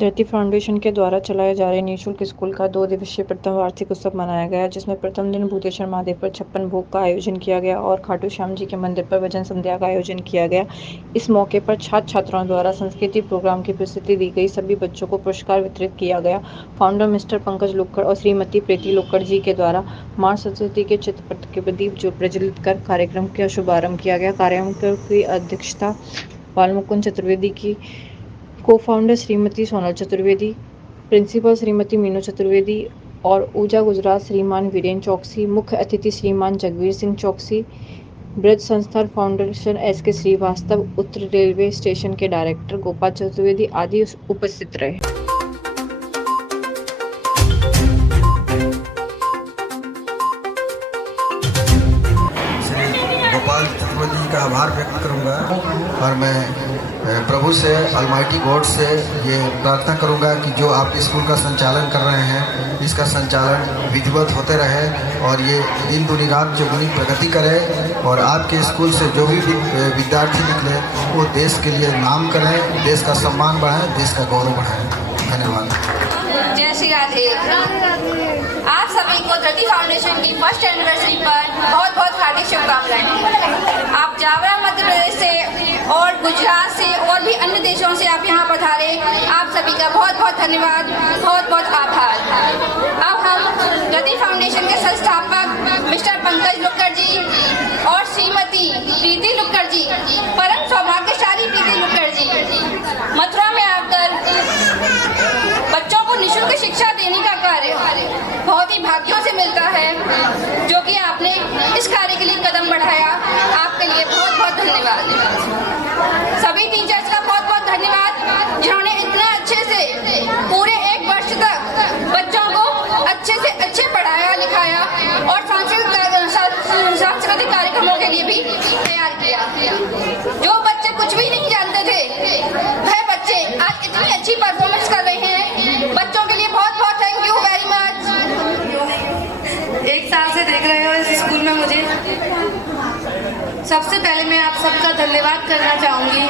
धरती फाउंडेशन के द्वारा चलाए जा रहे निःशुल्क स्कूल का 2 दिवसीय प्रथम वार्षिक उत्सव मनाया गया, जिसमें प्रथम दिन भूतेश्वर महादेव पर 56 भोग का आयोजन किया गया और खाटू श्याम जी के मंदिर पर भजन संध्या का आयोजन किया गया। इस मौके पर छात्र छात्राओं द्वारा सांस्कृतिक प्रोग्राम की प्रस्तुति दी गई। सभी बच्चों को पुरस्कार वितरित किया गया। फाउंडर मिस्टर पंकज लुक्कड़ और श्रीमती प्रीति लुक्कड़ जी के द्वारा मां सरस्वती के चित्रपट के प्रदीप जो प्रज्वलित कर कार्यक्रम का शुभारंभ किया गया। कार्यक्रम की अध्यक्षता बालमुकुंद चतुर्वेदी की, को-फाउंडर श्रीमती सोनल चतुर्वेदी, प्रिंसिपल श्रीमती मीनू चतुर्वेदी और ऊर्जा गुजरात श्रीमान वीरेन चौकसी, मुख्य अतिथि श्रीमान जगवीर सिंह चौकसी, ब्रज संस्थान फाउंडेशन एस.के. श्रीवास्तव, उत्तर रेलवे स्टेशन के डायरेक्टर गोपाल चतुर्वेदी आदि उपस्थित रहे। गोपाल चतुर्वेदी का आभार व्यक्त करूंगा और मैं प्रभु से, अलमाइटी गॉड से ये प्रार्थना करूंगा कि जो आप स्कूल का संचालन कर रहे हैं, इसका संचालन विधिवत होते रहे और ये दिन दुनी रात चौगुनी प्रगति करे और आपके स्कूल से जो भी विद्यार्थी निकले वो देश के लिए नाम करें, देश का सम्मान बढ़ाएं, देश का गौरव बढ़ाएं। धन्यवाद। जय श्री राधे। आप सभी को धरती फाउंडेशन की फर्स्ट एनिवर्सरी पर बहुत बहुत हार्दिक शुभकामनाएं। आप जावरा मध्य प्रदेश से और गुजरात से और भी अन्य देशों से आप यहाँ पधारे, आप सभी का बहुत बहुत धन्यवाद, बहुत बहुत आभार। अब हम धरती फाउंडेशन के संस्थापक मिस्टर पंकज लुक्कड़ जी और श्रीमती प्रीति लुक्कड़ जी, परम सौभाग्यशाली प्रीति लुक्कड़ जी, मथुरा में आकर बच्चों को निःशुल्क शिक्षा देने का कार्य बहुत ही भाग्यों से मिलता है, जो कि आपने इस कार्य के लिए कदम बढ़ाया। आपके लिए बहुत बहुत धन्यवाद। सभी टीचर्स का बहुत बहुत धन्यवाद, जिन्होंने इतने अच्छे से पूरे 1 वर्ष तक बच्चों को अच्छे से अच्छे पढ़ाया लिखाया और सांस्कृतिक कार्यक्रमों के लिए भी तैयार किया। जो बच्चे कुछ भी नहीं जानते थे, वह बच्चे आज इतनी अच्छी परफॉर्मेंस कर रहे हैं। बच्चों के लिए बहुत बहुत थैंक यू वेरी मच। 1 साल से देख रहे हो इस स्कूल में मुझे। सबसे पहले मैं आप सबका धन्यवाद करना चाहूंगी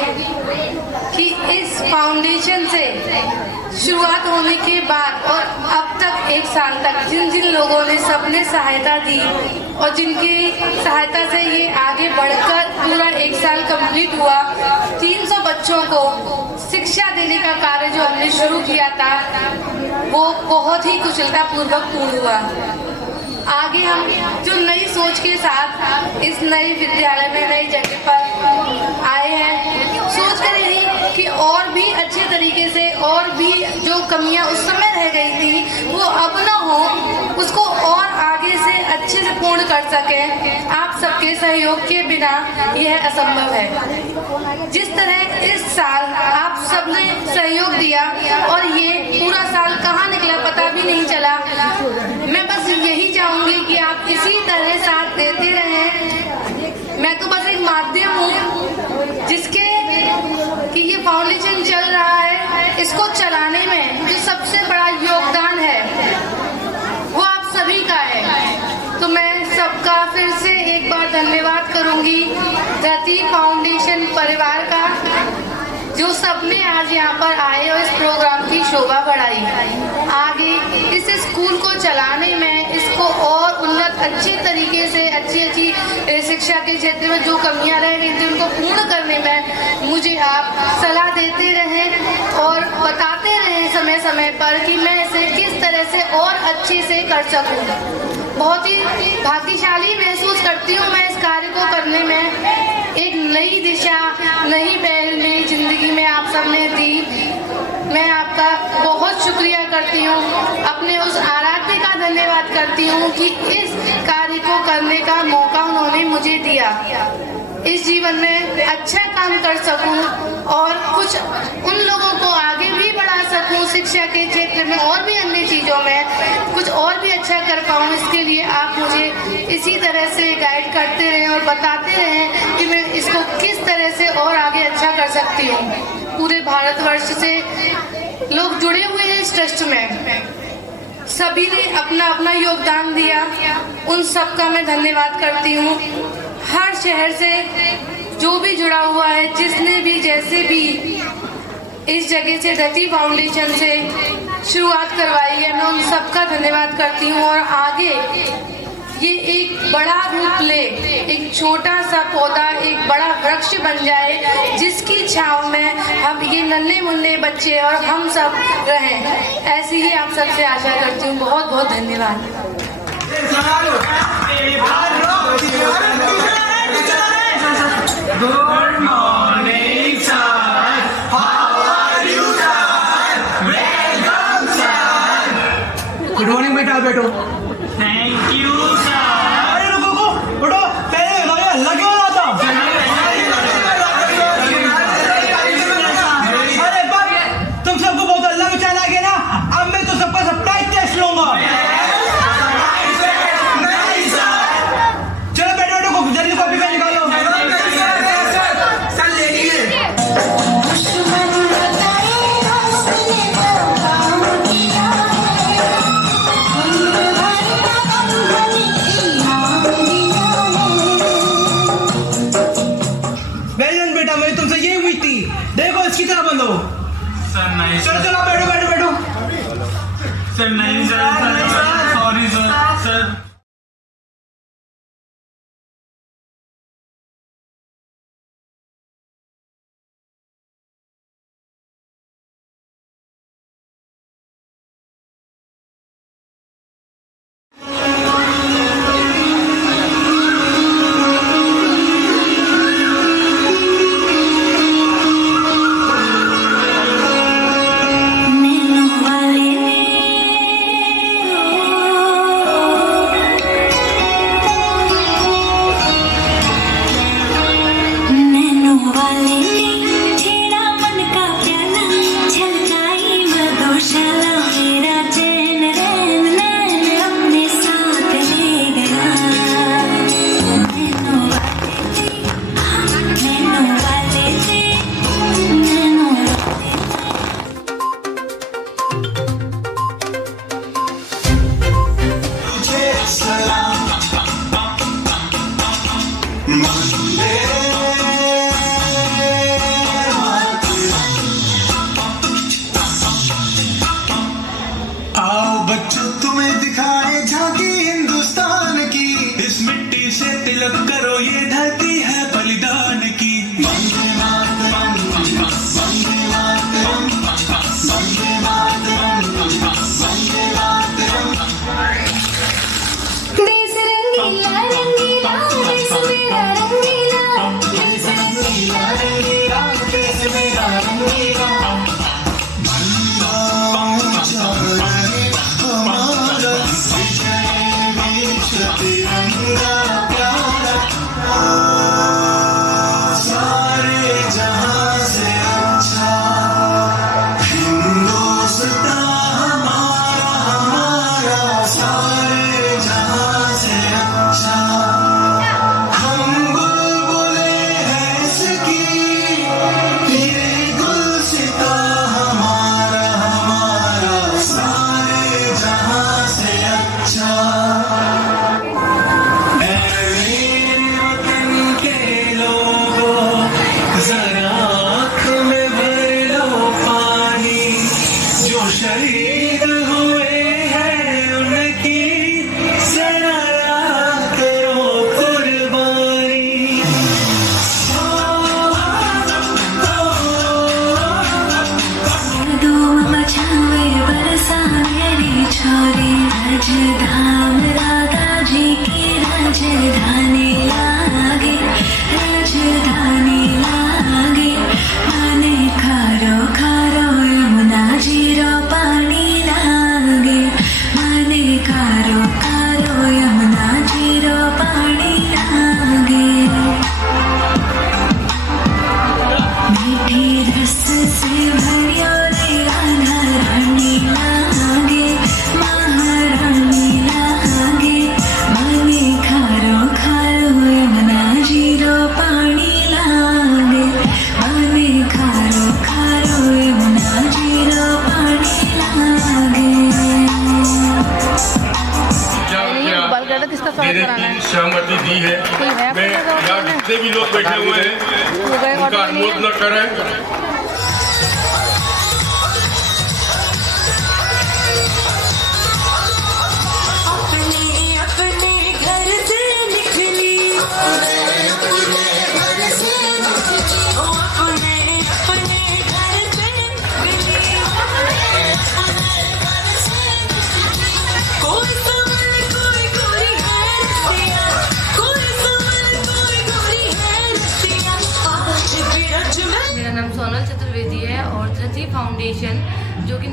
कि इस फाउंडेशन से शुरुआत होने के बाद और अब तक 1 साल तक जिन जिन लोगों ने सबने सहायता दी और जिनकी सहायता से ये आगे बढ़कर पूरा 1 साल कंप्लीट हुआ, 300 बच्चों को शिक्षा देने का कार्य जो हमने शुरू किया था वो बहुत ही कुशलता पूर्वक पूर्ण हुआ। आगे हम जो नई सोच के साथ इस नए विद्यालय में नई जगह पर आए हैं, सोच कर यही कि और भी अच्छे तरीके से और भी जो कमियां उस समय रह गई थी वो अब न हो, उसको और आगे से अच्छे से पूर्ण कर सके। आप सबके सहयोग के बिना यह असंभव है। जिस तरह इस साल आप सबने सहयोग दिया और ये पूरा साल कहाँ निकला पता भी नहीं चला, मैं बस यही चाहूंगी कि आप इसी तरह साथ देते रहें। मैं तो बस एक माध्यम हूँ जिसके कि ये फाउंडेशन चल रहा है, इसको चलाने में जो सबसे बड़ा योगदान है वो आप सभी का है। तो मैं सबका फिर से एक बार धन्यवाद करूंगी धरती फाउंडेशन परिवार का, जो सबने आज यहाँ पर आए और इस प्रोग्राम की शोभा बढ़ाई। आगे इस स्कूल को चलाने में, इसको और उन्नत अच्छे तरीके से अच्छी शिक्षा के क्षेत्र में जो कमियां रह गई थी उनको पूर्ण करने में मुझे आप सलाह देते रहें और बताते रहें समय समय पर कि मैं इसे किस तरह से और अच्छे से कर सकूं। बहुत ही भाग्यशाली महसूस करती हूँ मैं इस कार्य को करने में। एक नई दिशा, नई पहल मेरी जिंदगी में आप सबने दी। मैं आपका बहुत शुक्रिया करती हूँ, अपने उस आराध्य का धन्यवाद करती हूँ कि इस कार्य को करने का मौका उन्होंने मुझे दिया। इस जीवन में अच्छा काम कर सकूं और कुछ उन लोगों को आगे भी बढ़ा सकूं, शिक्षा के क्षेत्र में और भी अन्य चीजों में कुछ और भी अच्छा कर पाऊं। इसके लिए आप मुझे इसी तरह से गाइड करते रहें और बताते रहें कि मैं इसको किस तरह से और आगे अच्छा कर सकती हूँ। पूरे भारतवर्ष से लोग जुड़े हुए हैं इस ट्रस्ट में, सभी ने अपना अपना योगदान दिया, उन सबका मैं धन्यवाद करती हूँ। हर शहर से जो भी जुड़ा हुआ है, जिसने भी जैसे भी इस जगह से धरती फाउंडेशन से शुरुआत करवाई है, मैं उन सबका धन्यवाद करती हूँ। और आगे ये एक बड़ा रूप ले, एक छोटा सा पौधा एक बड़ा वृक्ष बन जाए, जिसकी छांव में हम ये नन्हे मुन्ने बच्चे और हम सब रहें। ऐसी ही आप सबसे आशा करती हूँ। बहुत बहुत धन्यवाद। Good morning, sir. How are you, sir? Welcome, sir. Good morning बेटा, बैठो। Thank you, sir. अरे रुको, बैठो। पहले बताओ हल्ला क्यों हो रहा था? अरे बाप, तुम सबको बहुत हल्ला मचाना है ना। अब मैं तो सबका सरप्राइज टेस्ट लूंगा। चलो बैठो, जल्दी कॉपी पेन निकालो। बेटा, मेरी तुमसे यही उम्मीद थी। देखो इसकी तरह बंदो। Sir, नहीं चलो sir. चलो, बैठो। Sir, नहीं sir. Sorry, sir. आओ बच्चों, तुम्हें दिखाए झांकी हिंदुस्तान की। इस मिट्टी से तिलक करो, ये धरती है बलिदान की। वंदे मातरम, वंदे मातरम, वंदे मातरम, वंदे मातरम। देश रंगीला रंगीला, देश मेरा रंगीला, देश रंगीला रंगीला, देश मेरा रंगीला। शहीद हुए हैं उनकी जरा करो कुर्बानी। धूम मचावे बरसा मेरी छोरी, राजधाम राधा जी की राजधानी लागे, राजधानी लागे। माने खारो खारो यमुना जीरो पानी लागे, माने खारो खारो यमुना जीरो पानी लागे। मीठी रस से भरियो रे राधा रानी लागे, महारानी लागे। माने खारो खारो यमुना जीरो पानी लागे, माने खारो खारो यमुना जीरो पानी लागे। मेरे की सहमति दी है। मैं यहाँ जितने भी लोग बैठे हुए हैं उनका अनुमोदन करें। जो कि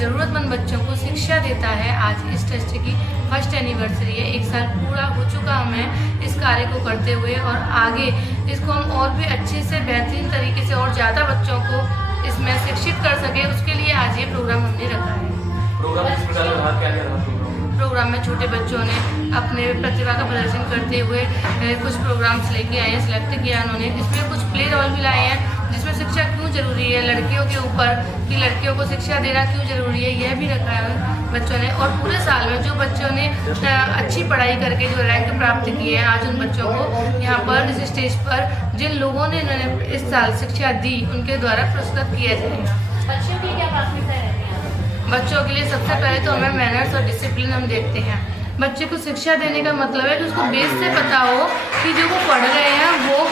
ज़रूरतमंद बच्चों को शिक्षा देता है। आज इस ट्रस्ट की फर्स्ट एनिवर्सरी है, 1 साल पूरा हो चुका हमें इस कार्य को करते हुए, और आगे इसको हम और भी अच्छे से बेहतरीन तरीके से और ज़्यादा बच्चों को इसमें शिक्षित कर सके, उसके लिए आज ये प्रोग्राम हमने रखा है। प्रोग्राम में छोटे बच्चों ने अपने प्रतिभा का प्रदर्शन करते हुए कुछ प्रोग्राम्स लेके आए हैं, सिलेक्ट किया उन्होंने। इसमें कुछ प्ले रोल भी लाए हैं, जिसमें शिक्षा क्यों ज़रूरी है लड़कियों के ऊपर, कि लड़कियों को शिक्षा देना क्यों ज़रूरी है, यह भी रखा है बच्चों ने। और पूरे साल में जो बच्चों ने अच्छी पढ़ाई करके जो रैंक प्राप्त किए हैं, आज उन बच्चों को यहाँ पर इस स्टेज पर जिन लोगों ने इन्होंने इस साल शिक्षा दी, उनके द्वारा पुरस्कृत किया जाएगा। बच्चों की क्या प्राथमिकता है? बच्चों के लिए सबसे पहले तो हमें मैनर्स और डिसिप्लिन हम देखते हैं। बच्चे को शिक्षा देने का मतलब है कि उसको बेस से पता हो कि जो वो पढ़ रहे हैं वो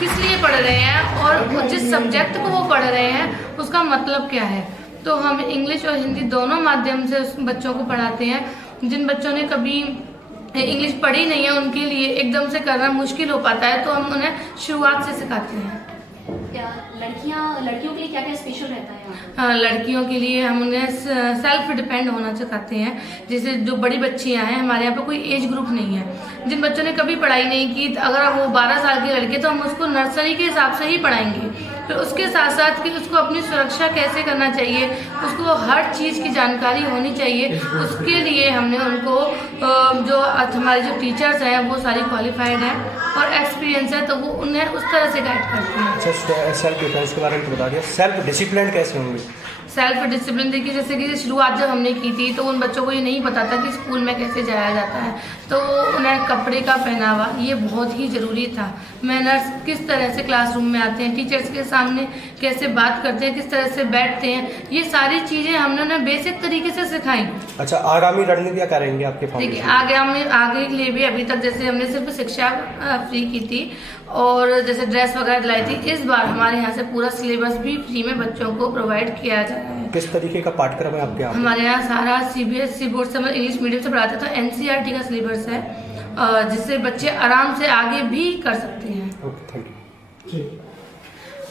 किस लिए पढ़ रहे हैं, और जिस सब्जेक्ट को वो पढ़ रहे हैं उसका मतलब क्या है। तो हम इंग्लिश और हिंदी दोनों माध्यम से उस बच्चों को पढ़ाते हैं। जिन बच्चों ने कभी इंग्लिश पढ़ी नहीं है, उनके लिए एकदम से करना मुश्किल हो पाता है, तो हम उन्हें शुरुआत से सिखाते हैं। लड़कियों के लिए क्या क्या स्पेशल रहता है? हाँ, लड़कियों के लिए हम उन्हें सेल्फ डिपेंड होना सिखाते हैं। जैसे जो बड़ी बच्चियां हैं, हमारे यहाँ पे कोई एज ग्रुप नहीं है। जिन बच्चों ने कभी पढ़ाई नहीं की, अगर वो 12 साल की लड़की, तो हम उसको नर्सरी के हिसाब से ही पढ़ाएंगे। फिर उसके साथ साथ कि उसको अपनी सुरक्षा कैसे करना चाहिए, उसको हर चीज़ की जानकारी होनी चाहिए। उसके लिए हमने उनको जो हमारे जो टीचर्स हैं वो सारी क्वालिफाइड हैं और एक्सपीरियंस है, तो वो उन्हें उस तरह से गाइड करते हैं। अच्छा, सेल्फ डिफेंस के बारे में बता दिया, सेल्फ डिसिप्लिन कैसे होंगे? सेल्फ डिसिप्लिन देखिए, जैसे कि शुरुआत जब हमने की थी तो उन बच्चों को ये नहीं पता था कि स्कूल में कैसे जाया जाता है, तो उन्हें कपड़े का पहनावा ये बहुत ही ज़रूरी था। मैनर्स, किस तरह से क्लासरूम में आते हैं, टीचर्स के सामने कैसे बात करते हैं, किस तरह से बैठते हैं, ये सारी चीज़ें हमने उन्हें बेसिक तरीके से सिखाई। अच्छा, आगामी रणनीति क्या करेंगे आपके फाउंडेशन? देखिए, आगे के लिए भी अभी तक जैसे हमने सिर्फ शिक्षा फ्री की थी और जैसे ड्रेस वगैरह दिलाई थी, इस बार हमारे यहाँ से पूरा सिलेबस भी फ्री में बच्चों को प्रोवाइड किया जा रहा है। किस तरीके का पाठ्यक्रम है आपके यहाँ? हमारे यहाँ सारा CBSE बोर्ड से, मतलब इंग्लिश मीडियम से पढ़ाते, तो NCERT का सिलेबस है, जिससे बच्चे आराम से आगे भी कर सकते हैं। Okay, thank you.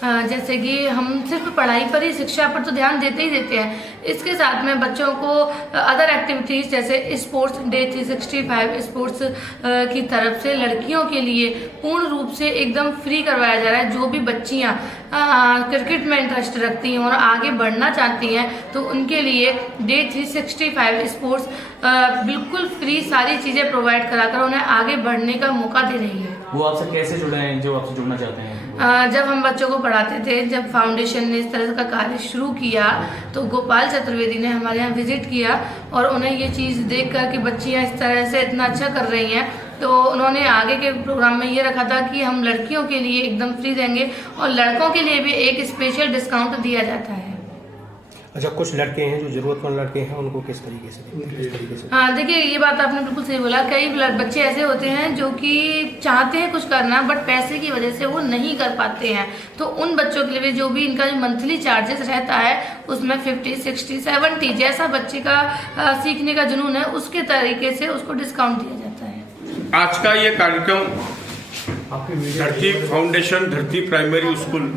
जैसे कि हम सिर्फ पढ़ाई पर ही, शिक्षा पर तो ध्यान देते ही देते हैं, इसके साथ में बच्चों को अदर एक्टिविटीज़ जैसे स्पोर्ट्स डे 365 स्पोर्ट्स की तरफ से लड़कियों के लिए पूर्ण रूप से एकदम फ्री करवाया जा रहा है। जो भी बच्चियां क्रिकेट में इंटरेस्ट रखती हैं और आगे बढ़ना चाहती हैं, तो उनके लिए डे 365 स्पोर्ट्स बिल्कुल फ्री सारी चीज़ें प्रोवाइड कराकर उन्हें आगे बढ़ने का मौका दे रही है। वो आपसे कैसे जुड़े हैं जो आपसे जुड़ना चाहते हैं? जब हम बच्चों को पढ़ाते थे, जब फाउंडेशन ने इस तरह का कार्य शुरू किया, तो गोपाल चतुर्वेदी ने हमारे यहाँ विजिट किया और उन्हें ये चीज़ देखकर कि बच्चियाँ इस तरह से इतना अच्छा कर रही हैं, तो उन्होंने आगे के प्रोग्राम में ये रखा था कि हम लड़कियों के लिए एकदम फ्री देंगे और लड़कों के लिए भी एक स्पेशल डिस्काउंट दिया जाता है। अच्छा, कुछ लड़के हैं जो जरूरतमंद लड़के हैं, उनको किस तरीके से? हाँ, देखिए, ये बात आपने बिल्कुल सही बोला। कई बच्चे ऐसे होते हैं जो कि चाहते हैं कुछ करना, बट पैसे की वजह से वो नहीं कर पाते हैं, तो उन बच्चों के लिए जो भी इनका जो मंथली चार्जेस रहता है उसमें 50, 60, 70 जैसा बच्चे का सीखने का जुनून है, उसके तरीके से उसको डिस्काउंट दिया जाता है। आज का ये कार्यक्रम धरती फाउंडेशन धरती प्राइमरी स्कूल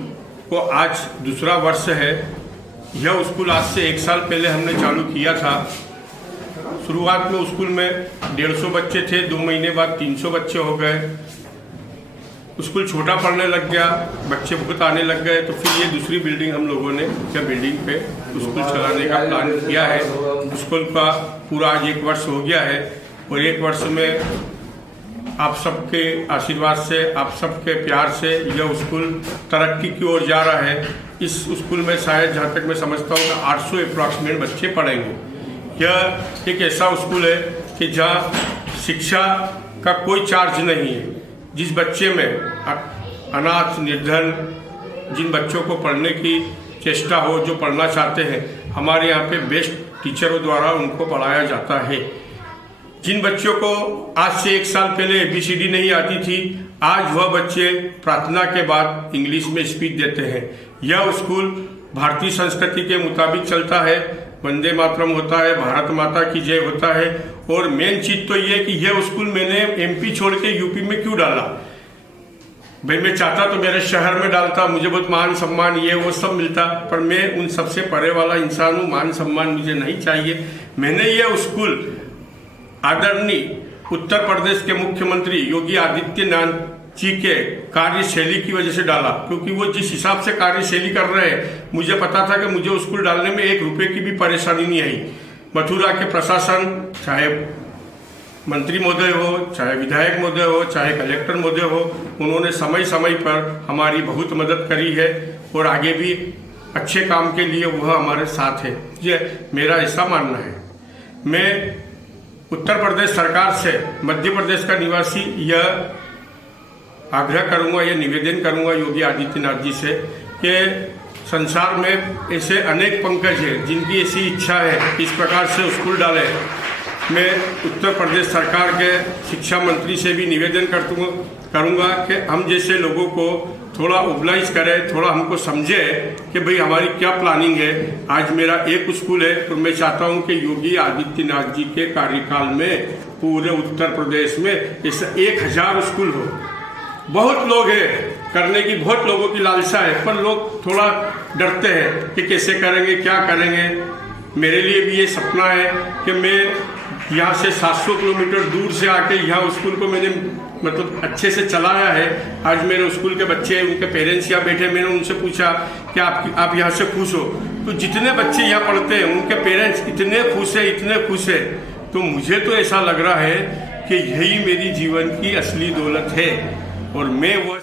को आज दूसरा वर्ष है। यह स्कूल आज से 1 साल पहले हमने चालू किया था। शुरुआत में स्कूल में 150 बच्चे थे, 2 महीने बाद 300 बच्चे हो गए। स्कूल छोटा पड़ने लग गया, बच्चे बहुत आने लग गए, तो फिर ये दूसरी बिल्डिंग हम लोगों ने या बिल्डिंग पे स्कूल चलाने का प्लान किया है। स्कूल का पूरा आज 1 वर्ष हो गया है और 1 वर्ष में आप सबके आशीर्वाद से, आप सबके प्यार से यह स्कूल तरक्की की ओर जा रहा है। इस स्कूल में शायद, जहाँ तक मैं समझता हूँ, 800 अप्रॉक्सीमेट बच्चे पढ़ेंगे। यह एक ऐसा स्कूल है कि जहाँ शिक्षा का कोई चार्ज नहीं है। जिस बच्चे में अनाथ, निर्धन, जिन बच्चों को पढ़ने की चेष्टा हो, जो पढ़ना चाहते हैं, हमारे यहाँ पे बेस्ट टीचरों द्वारा उनको पढ़ाया जाता है। जिन बच्चों को आज से 1 साल पहले ABCD नहीं आती थी, आज वह बच्चे प्रार्थना के बाद इंग्लिश में स्पीच देते हैं। यह स्कूल भारतीय संस्कृति के मुताबिक चलता है। वंदे मातरम होता है, भारत माता की जय होता है, और मेन चीज तो ये कि यह स्कूल मैंने MP छोड़ के UP में क्यों डाला। भाई मैं चाहता तो मेरे शहर में डालता, मुझे बहुत मान सम्मान ये वो सब मिलता, पर मैं उन सबसे परे वाला इंसान हूँ, मान सम्मान मुझे नहीं चाहिए। मैंने ये स्कूल आदरणीय उत्तर प्रदेश के मुख्यमंत्री योगी आदित्यनाथ जी के कार्यशैली की वजह से डाला, क्योंकि वो जिस हिसाब से कार्यशैली कर रहे हैं, मुझे पता था कि मुझे स्कूल डालने में 1 रुपए की भी परेशानी नहीं आई। मथुरा के प्रशासन, चाहे मंत्री महोदय हो, चाहे विधायक महोदय हो, चाहे कलेक्टर महोदय हो, उन्होंने समय समय पर हमारी बहुत मदद करी है और आगे भी अच्छे काम के लिए वह हमारे साथ है। ये मेरा ऐसा मानना है। मैं उत्तर प्रदेश सरकार से, मध्य प्रदेश का निवासी, यह आग्रह करूंगा, यह निवेदन करूंगा योगी आदित्यनाथ जी से कि संसार में ऐसे अनेक पंकज हैं जिनकी ऐसी इच्छा है इस प्रकार से स्कूल डाले। मैं उत्तर प्रदेश सरकार के शिक्षा मंत्री से भी निवेदन करूंगा कि हम जैसे लोगों को थोड़ा मोबिलाइज करें, थोड़ा हमको समझे कि भाई हमारी क्या प्लानिंग है। आज मेरा एक स्कूल है, तो मैं चाहता हूं कि योगी आदित्यनाथ जी के कार्यकाल में पूरे उत्तर प्रदेश में ऐसे 1000 स्कूल हो। बहुत लोग हैं करने की, बहुत लोगों की लालसा है, पर लोग थोड़ा डरते हैं कि कैसे करेंगे, क्या करेंगे। मेरे लिए भी ये सपना है कि मैं यहाँ से 700 किलोमीटर दूर से आके यहाँ स्कूल को मैंने मतलब अच्छे से चलाया है। आज मेरे स्कूल के बच्चे, उनके पेरेंट्स यहाँ बैठे, मैंने उनसे पूछा कि आप यहाँ से खुश हो? तो जितने बच्चे यहाँ पढ़ते हैं उनके पेरेंट्स इतने खुश है, इतने खुश है। तो मुझे तो ऐसा लग रहा है कि यही मेरी जीवन की असली दौलत है और मैं वो